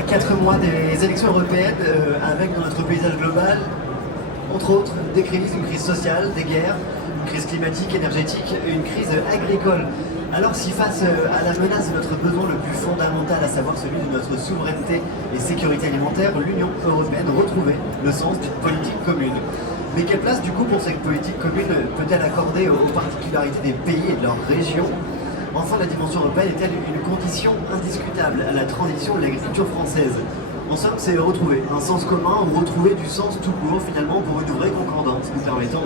À 4 mois des élections européennes, avec dans notre paysage global, entre autres, des crises, une crise sociale, des guerres, une crise climatique, énergétique, une crise agricole. Alors si face à la menace de notre besoin le plus fondamental, à savoir celui de notre souveraineté et sécurité alimentaire, l'Union européenne retrouvait le sens d'une politique commune. Mais quelle place du coup pour cette politique commune peut-elle accorder aux particularités des pays et de leurs régions? Enfin, la dimension européenne est-elle une condition indiscutable à la transition de l'agriculture française? En somme, c'est retrouver un sens commun ou retrouver du sens tout court finalement pour une vraie concordance nous permettant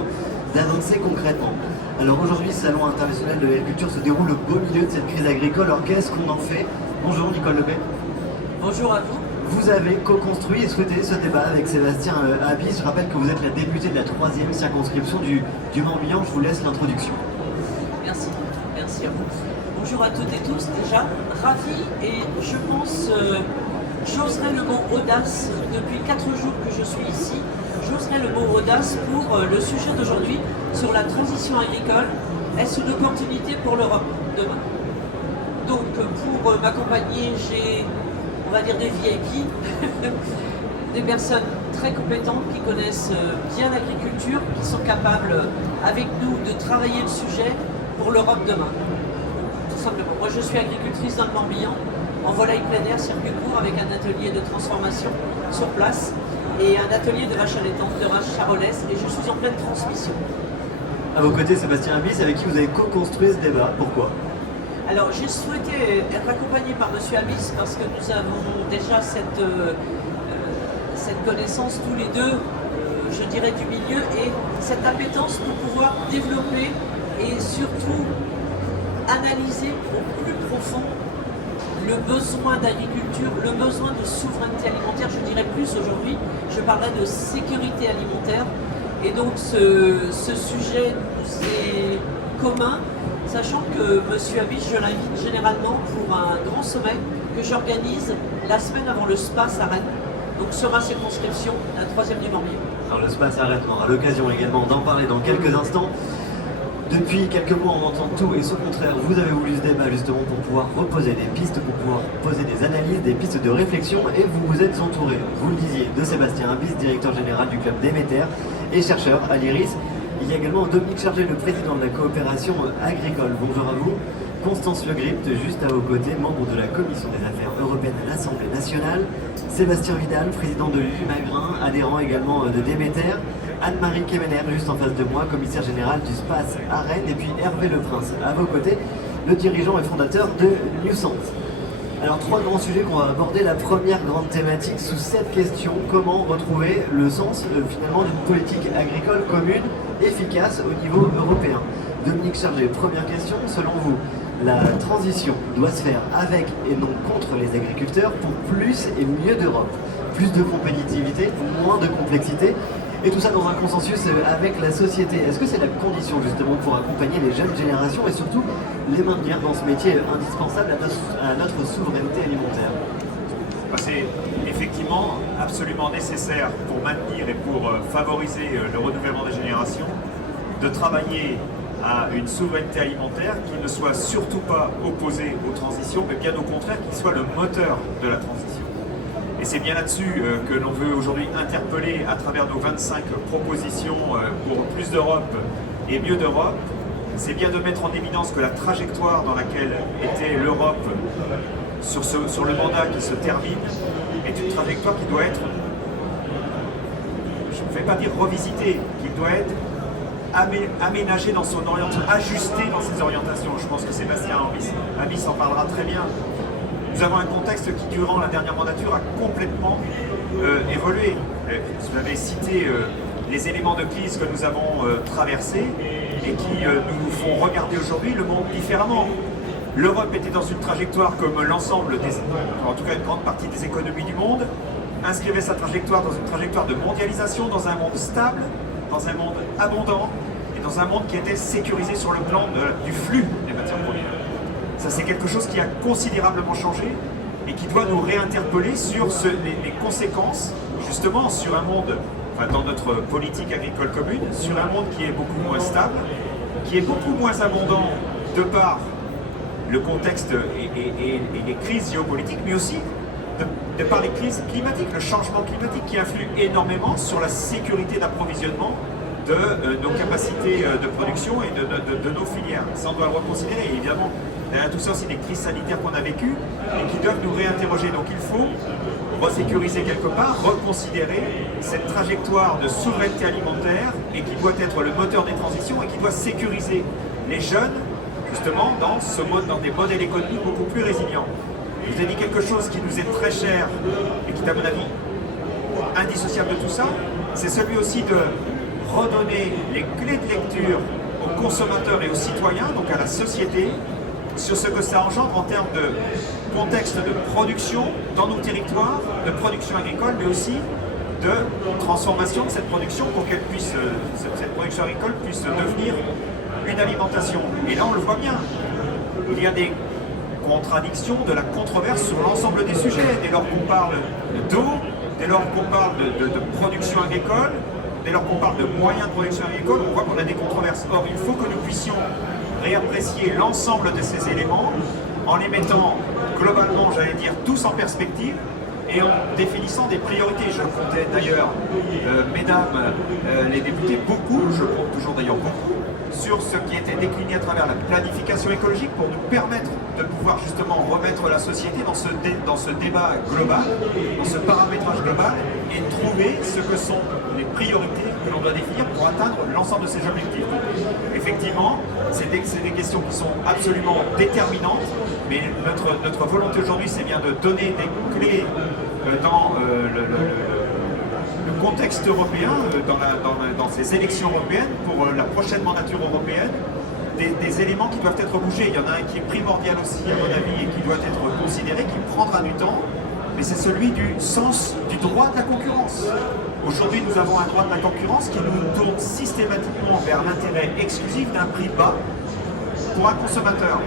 d'avancer concrètement. Alors aujourd'hui, ce salon international de l'agriculture se déroule au beau milieu de cette crise agricole. Alors qu'est-ce qu'on en fait? Bonjour Nicole Lepay. Bonjour à vous. Vous avez co-construit et souhaité ce débat avec Sébastien Habis. Je rappelle que vous êtes la députée de la 3e circonscription du Morbihan. Je vous laisse l'introduction. Merci, merci à vous. Bonjour à toutes et tous, déjà, ravi et je pense, j'oserais le mot audace, depuis 4 jours que je suis ici, j'oserais le mot audace pour le sujet d'aujourd'hui sur la transition agricole. Est-ce une opportunité pour l'Europe demain? Donc pour m'accompagner, j'ai, on va dire, des VIP, des personnes très compétentes qui connaissent bien l'agriculture, qui sont capables avec nous de travailler le sujet pour l'Europe demain. Simplement. Moi je suis agricultrice dans le Morbihan, en volaille plein air, circuit court, avec un atelier de transformation sur place et un atelier de vaches allaitantes, de vaches charolaises, et je suis en pleine transmission. À vos côtés, Sébastien Habis, avec qui vous avez co-construit ce débat. Pourquoi? Alors j'ai souhaité être accompagné par Monsieur Habis parce que nous avons déjà cette connaissance tous les deux, je dirais, du milieu, et cette appétence pour pouvoir développer et surtout analyser au plus profond le besoin d'agriculture, le besoin de souveraineté alimentaire, je dirais plus aujourd'hui, je parlerai de sécurité alimentaire. Et donc ce sujet nous est commun, sachant que M. Habis, je l'invite généralement pour un grand sommet que j'organise la semaine avant le SPACE à Rennes, donc sur ma circonscription, la 3e du Morbihan. Alors le SPACE à Rennes, on aura l'occasion également d'en parler dans quelques instants. Depuis quelques mois, on entend tout et ce contraire. Vous avez voulu ce débat justement pour pouvoir reposer des pistes, pour pouvoir poser des analyses, des pistes de réflexion, et vous vous êtes entouré, vous le disiez, de Sébastien Habis, directeur général du club Déméter et chercheur à l'IRIS. Il y a également Dominique Chargé, le président de la coopération agricole. Bonjour à vous. Constance Le Grip, juste à vos côtés, membre de la commission des affaires européennes à l'Assemblée nationale. Sébastien Vidal, président de l'UMAGRIN, adhérent également de Déméter. Anne-Marie Kemener, juste en face de moi, commissaire général du SPACE à Rennes. Et puis Hervé Leprince, à vos côtés, le dirigeant et fondateur de Newsense. Alors 3 grands sujets qu'on va aborder. La première grande thématique sous cette question: comment retrouver le sens finalement d'une politique agricole commune efficace au niveau européen? Dominique Chargé, première question, selon vous, la transition doit se faire avec et non contre les agriculteurs pour plus et mieux d'Europe, plus de compétitivité, moins de complexité, et tout ça dans un consensus avec la société. Est-ce que c'est la condition justement pour accompagner les jeunes générations et surtout les maintenir dans ce métier indispensable à notre souveraineté alimentaire? C'est effectivement absolument nécessaire pour maintenir et pour favoriser le renouvellement des générations de travailler à une souveraineté alimentaire qui ne soit surtout pas opposée aux transitions, mais bien au contraire qui soit le moteur de la transition. Et c'est bien là-dessus que l'on veut aujourd'hui interpeller à travers nos 25 propositions pour plus d'Europe et mieux d'Europe. C'est bien de mettre en évidence que la trajectoire dans laquelle était l'Europe sur le mandat qui se termine est une trajectoire qui doit être, je ne vais pas dire revisitée, qui doit être aménagée dans son orientation, ajustée dans ses orientations. Je pense que Sébastien Habis en parlera très bien. Nous avons un contexte qui, durant la dernière mandature, a complètement évolué. Vous avez cité les éléments de crise que nous avons traversés et qui nous font regarder aujourd'hui le monde différemment. L'Europe était dans une trajectoire comme l'ensemble, en tout cas une grande partie des économies du monde, inscrivait sa trajectoire dans une trajectoire de mondialisation, dans un monde stable, dans un monde abondant et dans un monde qui était sécurisé sur le plan du flux des matières premières. Ça, c'est quelque chose qui a considérablement changé et qui doit nous réinterpeller sur les conséquences, justement, sur un monde, enfin, dans notre politique agricole commune, sur un monde qui est beaucoup moins stable, qui est beaucoup moins abondant de par le contexte et les crises géopolitiques, mais aussi de par les crises climatiques, le changement climatique qui influe énormément sur la sécurité d'approvisionnement de nos capacités de production et de nos filières. Ça, on doit le reconsidérer. Et évidemment, derrière tout ça, c'est des crises sanitaires qu'on a vécues et qui doivent nous réinterroger. Donc il faut resécuriser quelque part, reconsidérer cette trajectoire de souveraineté alimentaire et qui doit être le moteur des transitions et qui doit sécuriser les jeunes, justement, dans des modèles économiques beaucoup plus résilients. Je vous ai dit quelque chose qui nous est très cher et qui est, à mon avis, indissociable de tout ça, c'est celui aussi de redonner les clés de lecture aux consommateurs et aux citoyens, donc à la société, sur ce que ça engendre en termes de contexte de production dans nos territoires, de production agricole, mais aussi de transformation de cette production pour qu'elle puisse, cette production agricole puisse devenir une alimentation. Et là, on le voit bien, il y a des contradictions, de la controverse sur l'ensemble des sujets. Dès lors qu'on parle d'eau, dès lors qu'on parle de production agricole, dès lors qu'on parle de moyens de production agricole, on voit qu'on a des controverses. Or, il faut que nous puissions réapprécier l'ensemble de ces éléments en les mettant globalement, j'allais dire, tous en perspective et en définissant des priorités. Je comptais d'ailleurs, mesdames les députés, beaucoup, je compte toujours d'ailleurs beaucoup, sur ce qui était décliné à travers la planification écologique pour nous permettre de pouvoir justement remettre la société dans ce débat global, dans ce paramétrage global et trouver ce que sont les priorités que l'on doit définir pour atteindre l'ensemble de ces objectifs. Effectivement, c'est des questions qui sont absolument déterminantes, mais notre volonté aujourd'hui, c'est bien de donner des clés dans le contexte européen, dans ces élections européennes, pour la prochaine mandature européenne, des éléments qui doivent être bougés. Il y en a un qui est primordial aussi, à mon avis, et qui doit être considéré, qui prendra du temps, mais c'est celui du sens du droit de la concurrence. Aujourd'hui, nous avons un droit de la concurrence qui nous tourne systématiquement vers l'intérêt exclusif d'un prix bas pour un consommateur.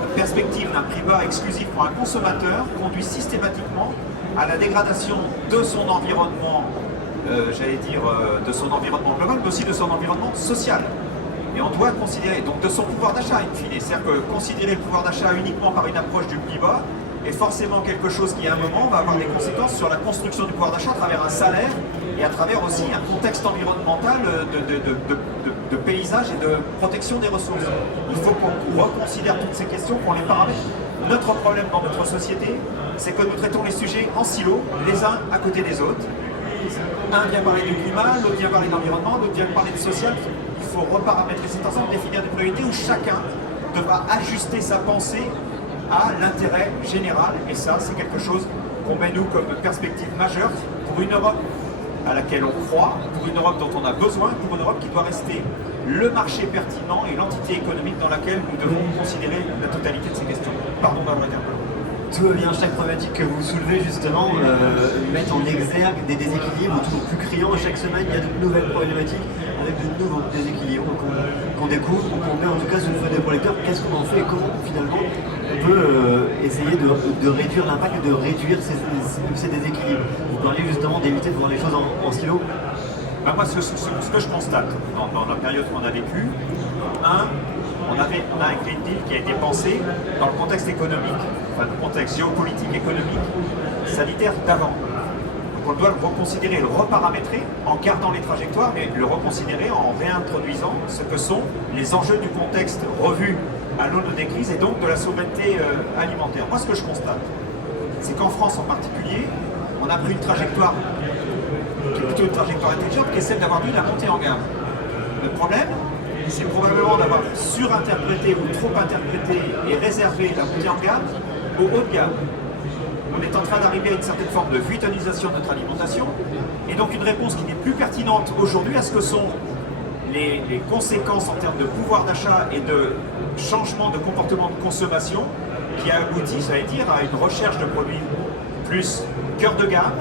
La perspective d'un prix bas exclusif pour un consommateur conduit systématiquement à la dégradation de son environnement, de son environnement global, mais aussi de son environnement social. Et on doit considérer, donc de son pouvoir d'achat, in fine. C'est-à-dire que considérer le pouvoir d'achat uniquement par une approche du prix bas est forcément quelque chose qui, à un moment, va avoir des conséquences sur la construction du pouvoir d'achat à travers un salaire et à travers aussi un contexte environnemental de paysage et de protection des ressources. Il faut qu'on reconsidère toutes ces questions, qu'on les paramètre. Notre problème dans notre société, c'est que nous traitons les sujets en silo, les uns à côté des autres. Un vient parler du climat, l'autre vient parler de l'environnement, l'autre vient parler de social. Il faut reparamétrer cet ensemble, définir des priorités où chacun devra ajuster sa pensée à l'intérêt général. Et ça, c'est quelque chose qu'on met nous comme perspective majeure pour une Europe à laquelle on croit, pour une Europe dont on a besoin, pour une Europe qui doit rester le marché pertinent et l'entité économique dans laquelle nous devons considérer la totalité de ces questions. Pardon d'avoir été un peu long. Tout va bien, chaque problématique que vous soulevez justement met en exergue des déséquilibres toujours plus criants. Chaque semaine, il y a de nouvelles problématiques avec de nouveaux déséquilibres qu'on découvre, qu'on met en tout cas sous le feu des projecteurs. Qu'est-ce qu'on en fait et comment finalement on peut essayer de réduire l'impact et de réduire ces déséquilibres. Vous parlez justement d'éviter de voir les choses en silo. Ben moi, ce que je constate dans la période qu'on a vécue, on a un Green Deal qui a été pensé dans le contexte économique, enfin le contexte géopolitique, économique, sanitaire d'avant. Donc on doit le reconsidérer, le reparamétrer en gardant les trajectoires, mais le reconsidérer en réintroduisant ce que sont les enjeux du contexte revu à l'aune des crises et donc de la souveraineté alimentaire. Moi, ce que je constate, c'est qu'en France en particulier, on a pris une trajectoire qui est plutôt une trajectoire intelligente, qui est celle d'avoir mis la montée en gamme. Le problème, c'est probablement d'avoir surinterprété ou trop interprété et réservé la montée en gamme au haut de gamme. On est en train d'arriver à une certaine forme de vuitonisation de notre alimentation et donc une réponse qui n'est plus pertinente aujourd'hui à ce que sont les conséquences en termes de pouvoir d'achat et de changement de comportement de consommation qui a abouti, j'allais dire, à une recherche de produits plus cœur de gamme,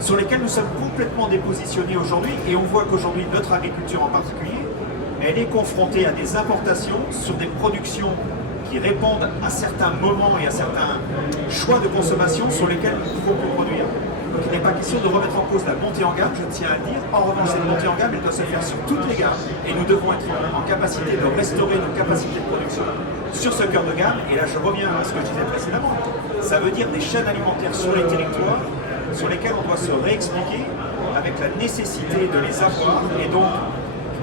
sur lesquels nous sommes complètement dépositionnés aujourd'hui et on voit qu'aujourd'hui notre agriculture en particulier, elle est confrontée à des importations sur des productions qui répondent à certains moments et à certains choix de consommation sur lesquels nous pouvons produire. Donc il n'est pas question de remettre en cause la montée en gamme, je tiens à le dire. En revanche, cette montée en gamme, elle doit se faire sur toutes les gammes et nous devons être en capacité de restaurer nos capacités de production sur ce cœur de gamme. Et là, je reviens à ce que je disais précédemment. Ça veut dire des chaînes alimentaires sur les territoires sur lesquelles on doit se réexpliquer avec la nécessité de les avoir et donc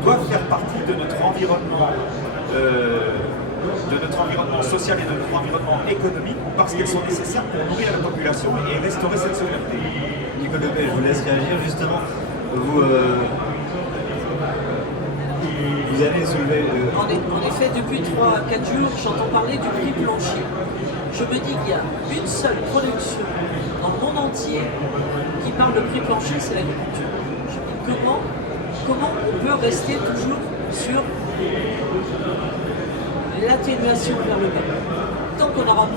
doivent faire partie de notre environnement social et de notre environnement économique parce qu'elles sont nécessaires pour nourrir la population et restaurer cette souveraineté. Nicolas Lepel, je vous laisse réagir justement. Vous allez soulever. En effet, depuis 3 à 4 jours, j'entends parler du prix plancher. Je me dis qu'il y a une seule production dans le monde entier qui parle de prix plancher, c'est l'agriculture. Je me dis comment on peut rester toujours sur l'atténuation vers le bas. Tant qu'on n'aura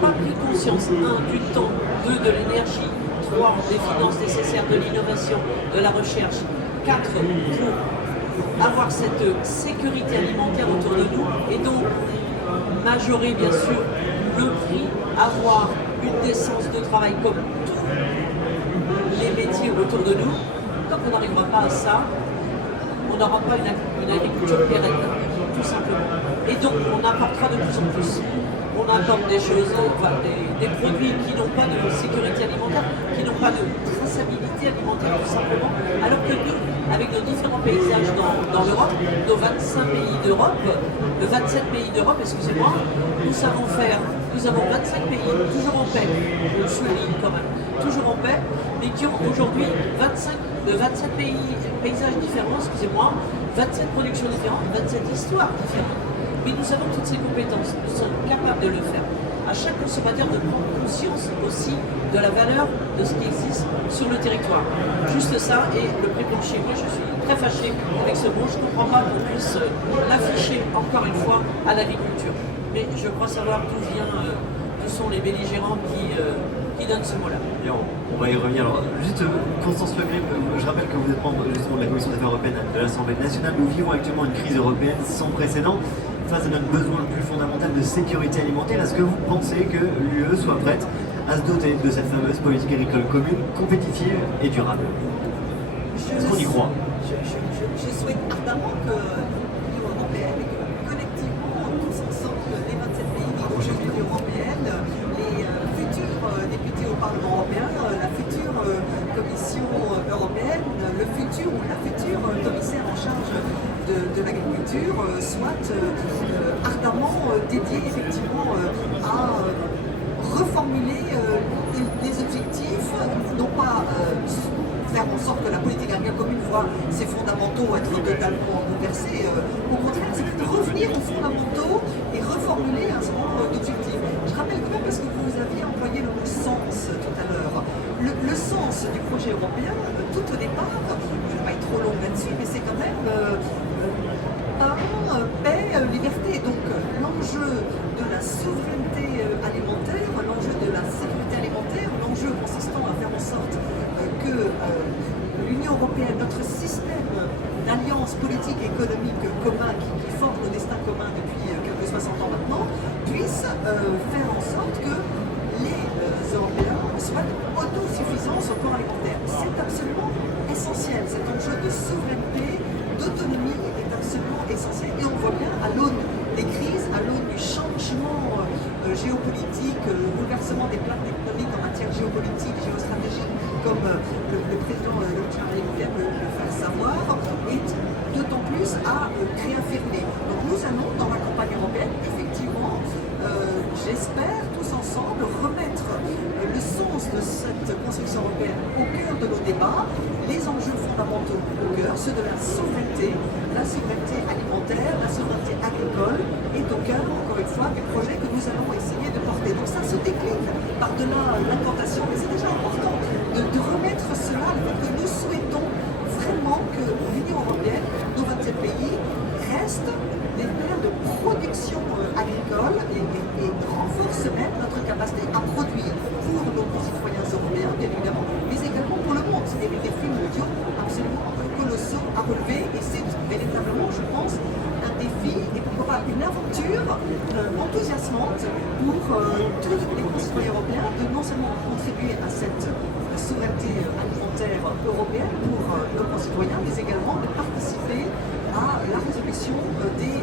pas pris conscience, 1, du temps, 2, de l'énergie, 3, des finances nécessaires, de l'innovation, de la recherche, 4, pour avoir cette sécurité alimentaire autour de nous et donc majorer bien sûr le prix, avoir une décence de travail comme tous les métiers autour de nous. Tant qu'on n'arrivera pas à ça, on n'aura pas une agriculture pérenne, tout simplement. Et donc on apportera de plus en plus. On apporte des choses, des produits qui n'ont pas de sécurité alimentaire, qui n'ont pas de traçabilité alimentaire tout simplement, alors que nous, avec nos différents paysages dans l'Europe, nos 25 pays d'Europe, 27 pays d'Europe, excusez-moi, nous avons 25 pays toujours en paix, je souligne quand même, toujours en paix, mais qui ont aujourd'hui 27 paysages différents, excusez-moi, 27 productions différentes, 27 histoires différentes. Mais nous avons toutes ces compétences, nous sommes capables de le faire. À chaque consommateur de prendre conscience aussi de la valeur de ce qui existe sur le territoire. Juste ça, et le prix plancher. Moi je suis très fâchée avec ce mot, je ne comprends pas qu'on puisse l'afficher encore une fois à l'agriculture. Mais je crois savoir d'où sont les belligérants qui donnent ce mot-là. Et on va y revenir. Alors, juste, Constance Le Grip, je rappelle que vous êtes membre justement de la Commission des Affaires européennes de l'Assemblée nationale. Nous vivons actuellement une crise européenne sans précédent. Face à notre besoin le plus fondamental de sécurité alimentaire, est-ce que vous pensez que l'UE soit prête à se doter de cette fameuse politique agricole commune, compétitive et durable? Est-ce qu'on y croit? Je souhaite ardemment que l'Union européenne, et que collectivement, tous ensemble, les 27 pays qui rejoignent l'Union européenne, les futurs députés au Parlement européen, la future Commission européenne, le futur ou la future commissaire en charge de l'agriculture soit ardemment dédié effectivement à reformuler les objectifs, non pas faire en sorte que la politique agricole commune voit ses fondamentaux être totalement bouleversés. Au contraire, c'est de revenir aux fondamentaux et reformuler un certain nombre d'objectifs. Je rappelle quand même, parce que vous aviez employé le mot sens tout à l'heure, le sens du projet européen, tout au départ, je ne vais pas être trop longue là-dessus, mais c'est quand même paix, liberté. Donc l'enjeu de la souveraineté alimentaire, l'enjeu de la sécurité alimentaire, l'enjeu consistant à faire en sorte que l'Union européenne, notre système d'alliance politique et économique commun qui forme nos destins communs depuis quelques 60 ans maintenant, puisse faire en sorte que les Européens soient autosuffisants sur le plan alimentaire. C'est absolument essentiel. Cet enjeu de souveraineté, d'autonomie est absolument essentiel. Et on voit bien à l'aune des crises, à l'aune du changement géopolitique, bouleversement des plans tectoniques en matière géopolitique, géostratégique, comme le président Jean-Marie Le Pen le fait savoir, est d'autant plus à réaffirmer. Donc nous allons, dans la campagne européenne, effectivement, j'espère tous ensemble remettre le sens de cette construction européenne au cœur de nos débats, les enjeux fondamentaux au cœur, ceux de la souveraineté alimentaire, la souveraineté agricole est au cœur, encore une fois, du projet que nous allons essayer de porter. Donc ça se décline par-delà l'incantation, mais c'est déjà important de remettre cela, le fait que nous souhaitons vraiment que l'Union européenne, nos 27 pays, restent des terres de production agricole et renforce même notre capacité à produire pour nos concitoyens européens, bien évidemment, mais également pour le monde. C'est des défis mondiaux absolument colossaux à relever et c'est véritablement, je pense, un défi et pourquoi pas une aventure enthousiasmante pour tous les concitoyens européens de non seulement contribuer à cette souveraineté alimentaire européenne pour nos concitoyens, mais également de participer à la résolution des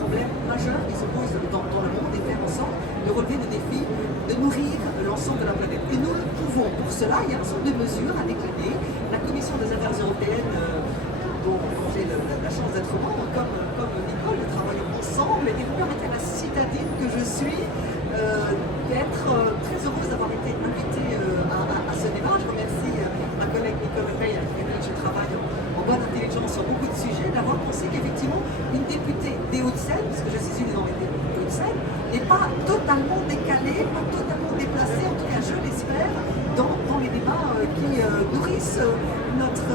problèmes majeurs qui se posent dans le monde et faire en sorte de relever des défis de nourrir l'ensemble de la planète. Et nous le pouvons. Pour cela, il y a un certain nombre de mesures à décliner. La Commission des affaires européennes, dont j'ai la chance d'être membre, comme Nicole, nous travaillons ensemble et vous permettez à la citadine que je suis d'être très heureuse d'avoir été invitée à ce débat. Je remercie ma collègue Nicole Lepay, avec laquelle je travaille en bonne intelligence sur beaucoup de sujets, d'avoir pensé qu'effectivement une députée des Hauts-de-Seine, parce que je suis une dans les Hauts-de-Seine, n'est pas totalement décalée, pas totalement déplacée, en tout cas je l'espère, dans les débats qui nourrissent notre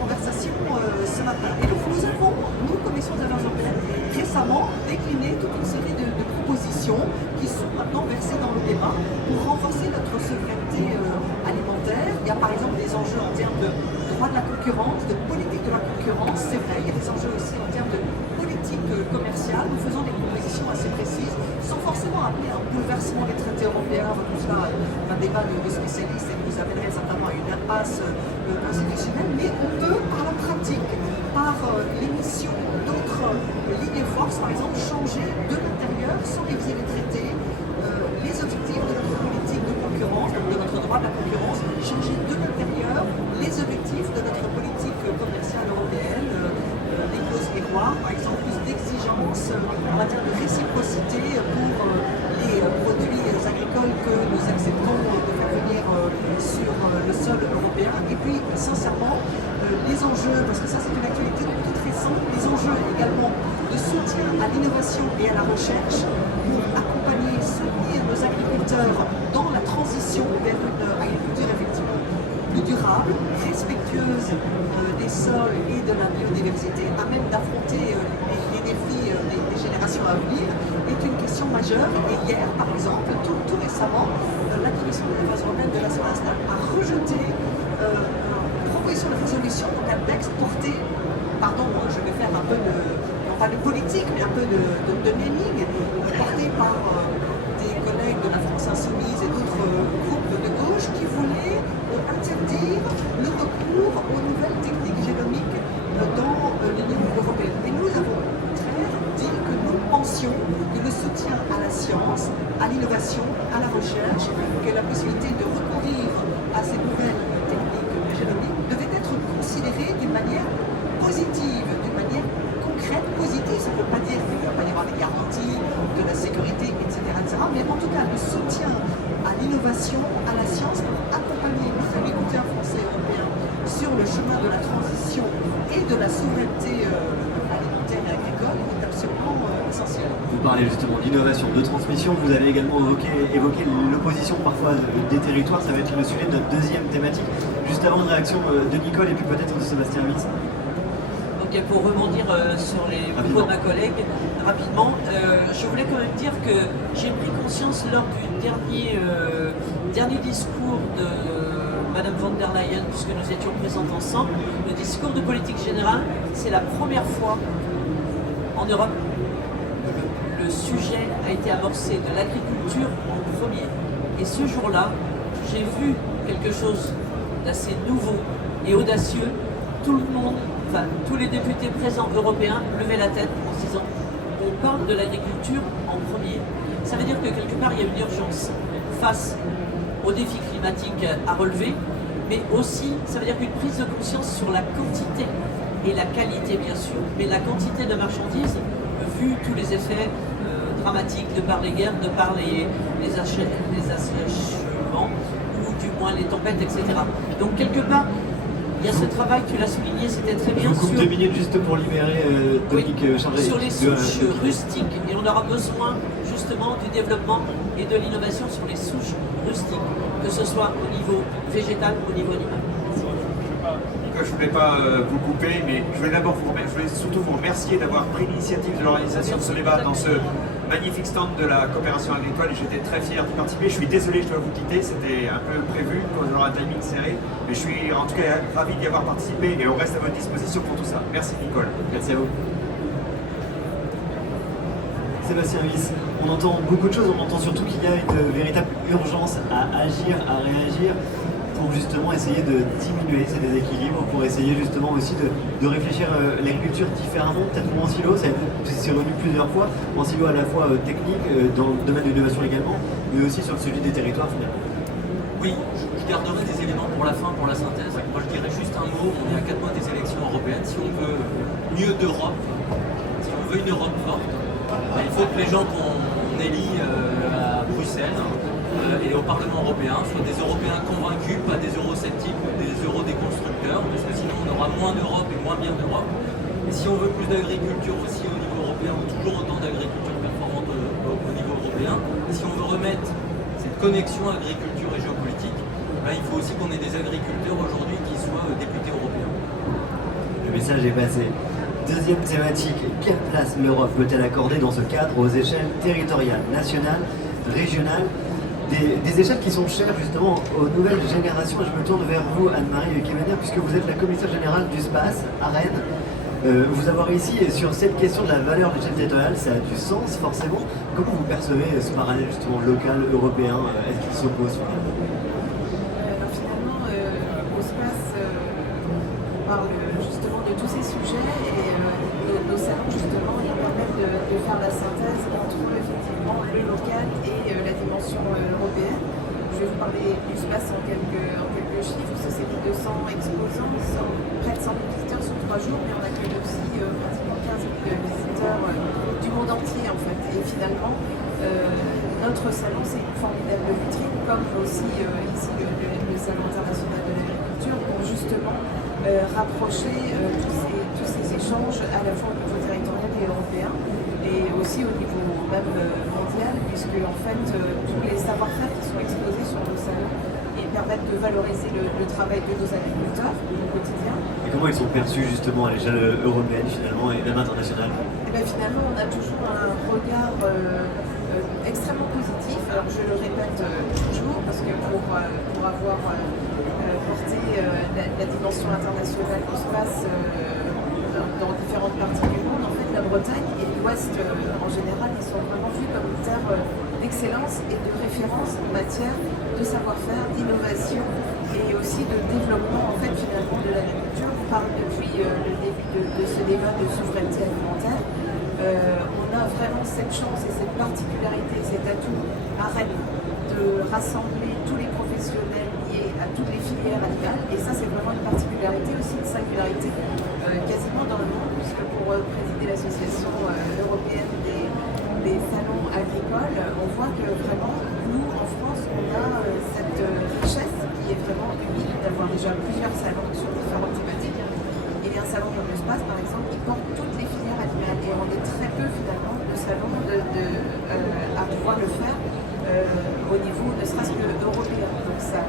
conversation ce matin. Et donc nous avons, nous, Commission des affaires européennes, récemment décliné toute une série de propositions qui sont maintenant versées dans le débat pour renforcer notre souveraineté alimentaire. Il y a par exemple des enjeux en termes de droit de la concurrence, de politique de la concurrence, c'est vrai. Il y a des enjeux aussi en termes de politique commerciale. Nous faisons des propositions assez précises, sans forcément appeler un bouleversement des traités européens. Tout cela, un débat de spécialistes et nous amènerait certainement à une impasse institutionnelle, mais on peut, par la pratique, par l'émission d'autres lignes forces, par exemple, changer de l'intérieur, sans réviser les traités, les objectifs de notre politique de concurrence, donc de notre droit de la concurrence, changer de l'intérieur les objectifs de notre politique commerciale européenne, les clauses miroirs, par exemple, plus d'exigences en matière de réciprocité pour les produits agricoles que nous acceptons de faire venir sur le sol européen. Et puis, sincèrement, les enjeux, parce que ça c'est une actualité toute récente, les enjeux également de soutien à l'innovation et à la recherche pour accompagner, soutenir nos agriculteurs dans la transition vers une agriculture effectivement plus durable, respectueuse des sols et de la biodiversité, à même d'affronter les défis des générations à venir, est une question majeure. Et hier, par exemple, tout récemment, la Commission des affaires européennes de l'Assemblée nationale a rejeté une proposition de résolution, donc un texte porté, pardon, je vais faire un peu de, non pas de politique, mais un peu de naming, porté par des collègues de la France Insoumise et d'autres groupes de gauche qui voulaient interdire le recours aux nouvelles techniques génomiques dans l'Union européenne. Et nous avons au contraire dit que nous pensions que le soutien à la science, à l'innovation, à la recherche, que la possibilité de recourir à ces nouvelles techniques génomiques devait être considéré d'une manière positive, d'une manière concrète, positive. Ça ne veut pas dire qu'il ne va pas y avoir des garanties de la sécurité, etc., etc. Mais en tout cas, le soutien à l'innovation, à la science pour accompagner les agriculteurs français et européens sur le chemin de la transition et de la souveraineté alimentaire et agricole est absolument essentiel. Vous parlez justement d'innovation, de transmission, vous avez également évoqué l'opposition parfois des territoires, ça va être le sujet de notre deuxième thématique. Juste avant, une réaction de Nicole et puis peut-être de Sébastien Wyss. Ok, pour rebondir sur les propos de ma collègue, rapidement, je voulais quand même dire que j'ai pris conscience lors du dernier discours de Madame von der Leyen, puisque nous étions présentes ensemble, le discours de politique générale, c'est la première fois en Europe le sujet a été amorcé de l'agriculture en premier. Et ce jour-là, j'ai vu quelque chose d'assez nouveau et audacieux. Tout le monde, enfin tous les députés présents européens levaient la tête en se disant on parle de l'agriculture en premier. Ça veut dire que quelque part il y a une urgence face aux défis climatiques à relever, mais aussi ça veut dire qu'une prise de conscience sur la quantité et la qualité bien sûr, mais la quantité de marchandises, vu tous les effets dramatiques de par les guerres, de par les assèchements, ou du moins les tempêtes, etc. Donc quelque part, il y a ce travail, tu l'as souligné, c'était très bien. Je vous coupe 2 minutes juste pour libérer Dominique Charvet. Sur les souches rustiques, et on aura besoin justement du développement et de l'innovation sur les souches rustiques, que ce soit au niveau végétal, au niveau animal. Je ne voulais pas vous couper, mais je voulais surtout vous remercier d'avoir pris l'initiative de l'organisation de ce débat dans ce magnifique stand de la coopération agricole et j'étais très fier d'y participer. Je suis désolé, je dois vous quitter, c'était un peu prévu, quand j'aurai un timing serré, mais je suis en tout cas ravi d'y avoir participé et on reste à votre disposition pour tout ça. Merci Nicole. Merci à vous. Sébastien Wyss, on entend beaucoup de choses, on entend surtout qu'il y a une véritable urgence à agir, à réagir pour justement essayer de diminuer ces déséquilibres, pour essayer justement aussi de réfléchir l'agriculture différemment, peut-être en silo, c'est revenu plusieurs fois, en silo à la fois technique, dans le domaine de l'innovation également, mais aussi sur le sujet des territoires finalement. Oui, je garderai des éléments pour la fin, pour la synthèse. Moi, je dirais juste un mot. On est à 4 mois des élections européennes. Si on veut mieux d'Europe, si on veut une Europe forte, il faut que les gens qu'on élit à Bruxelles et au Parlement européen soient des Européens convaincus, pas des eurosceptiques ou des eurodéconstructeurs, parce que sinon on aura moins d'Europe et moins bien d'Europe. Et si on veut plus d'agriculture aussi au niveau européen, ou toujours autant d'agriculture performante au niveau européen, et si on veut remettre cette connexion agriculture et géopolitique, il faut aussi qu'on ait des agriculteurs aujourd'hui qui soient députés européens. Le message est passé. Deuxième thématique, quelle place l'Europe peut-elle accorder dans ce cadre aux échelles territoriales, nationales, régionales, des échelles qui sont chères justement aux nouvelles générations. Je me tourne vers vous, Anne-Marie Kemener, puisque vous êtes la commissaire générale du SPACE à Rennes. Vous avoir ici sur cette question de la valeur de l'échelle territoriale, ça a du sens forcément. Comment vous percevez ce parallèle justement local, européen? Est-ce qu'il s'oppose finalement? Finalement, au SPACE, on parle justement de tous ces sujets et nos salons justement ils permettent de faire la synthèse entre effectivement le local et la dimension européenne. Je vais vous parler du SPACE en quelques chiffres. C'est 200 exposants, près de 100 000 visiteurs sur 3 jours, mais on accueille aussi pratiquement 15 000 visiteurs du monde entier en fait. Et finalement, notre salon c'est une formidable vitrine, comme aussi ici le Salon international de l'agriculture, pour justement rapprocher tous ces échanges à la fois au niveau territorial et européen et aussi au niveau même mondial, puisque en fait tous les savoir-faire qui sont exposés sur nos salons et permettent de valoriser le travail de nos agriculteurs au quotidien. Et comment ils sont perçus justement à l'échelle européenne finalement et même internationale? Et bien finalement on a toujours un regard extrêmement positif. Alors je le répète toujours parce que pour avoir porté la dimension internationale qui se passe dans différentes parties du monde, en fait la Bretagne et l'Ouest en général, ils sont vraiment vus comme une terre d'excellence et de référence en matière de savoir-faire, d'innovation et aussi de développement en fait finalement de l'agriculture. On parle depuis le début de ce débat de souveraineté alimentaire. On a vraiment cette chance et cette particularité, cet atout à Rennes de rassembler tous les professionnels liés à toutes les filières animales. Et ça, c'est vraiment une particularité, aussi une singularité quasiment dans le monde, puisque pour présider l'association européenne des salons agricoles, on voit que vraiment, nous, en France, on a cette richesse qui est vraiment unique d'avoir déjà plusieurs salons sur différentes thématiques. Il y a un salon comme le SPACE, par exemple, qui porte toutes les filières animales. Et on est très peu, finalement, de salons à pouvoir le faire au niveau, ne serait-ce que européen. Donc ça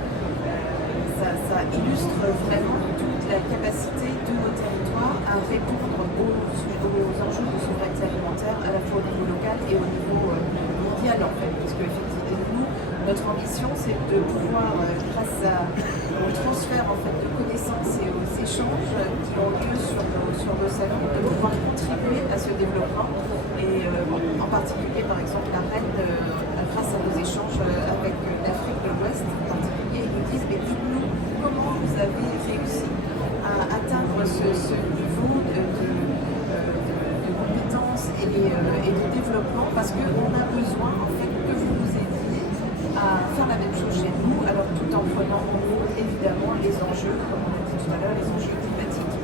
illustre vraiment toute la capacité de nos territoires à répondre aux enjeux de souveraineté alimentaire, à la fois au niveau local et au niveau mondial, en fait. Parce que, effectivement, nous, notre ambition, c'est de pouvoir, grâce au transfert en fait, de connaissances et aux échanges qui ont lieu sur nos salons, de pouvoir contribuer à ce développement. Et en particulier, par exemple, la Rennes, grâce à nos échanges avec l'Afrique de l'Ouest en particulier, ils nous disent, mais dites-nous comment vous avez réussi à atteindre ce niveau de compétences et de développement, parce qu'on a besoin en fait que vous nous aidiez à faire la même chose chez nous, alors tout en prenant en compte évidemment les enjeux, comme on a dit tout à l'heure, les enjeux climatiques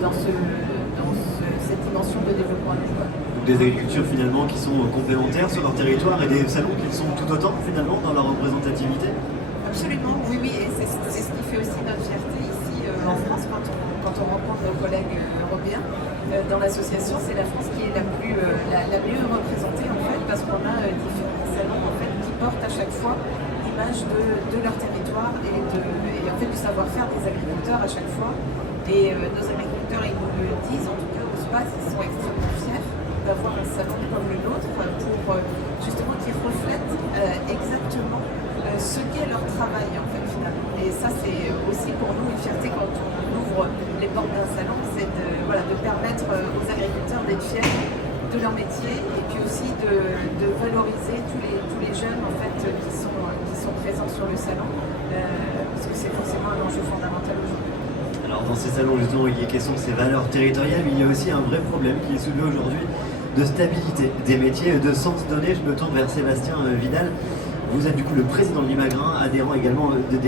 dans cette dimension de développement agricole. Donc des agricultures finalement qui sont complémentaires sur leur territoire et des salons qui le sont tout autant finalement dans leur représentativité? Absolument, oui, et c'est ce qui fait aussi notre fierté ici en France quand on rencontre nos collègues européens. Dans l'association, c'est la France qui est la mieux représentée en fait, parce qu'on a différents salons en fait qui portent à chaque fois l'image de leur territoire et en fait du savoir-faire des agriculteurs à chaque fois. Et nos agriculteurs, ils nous le disent, en tout cas au SPACE, ils sont extrêmement fiers d'avoir un salon comme le nôtre pour justement qui reflète exactement ce qu'est leur travail en fait finalement. Et ça c'est aussi pour nous une fierté quand on ouvre les portes d'un salon, c'est de permettre aux agriculteurs d'être fiers de leur métier et puis aussi de valoriser tous les jeunes en fait qui sont présents sur le salon parce que c'est forcément un enjeu fondamental aujourd'hui. Alors dans ces salons justement il est question de ces valeurs territoriales, mais il y a aussi un vrai problème qui est soulevé aujourd'hui, de stabilité des métiers, de sens donné. Je me tourne vers Sébastien Vidal. Vous êtes du coup le président de l'Imagrin, adhérent également des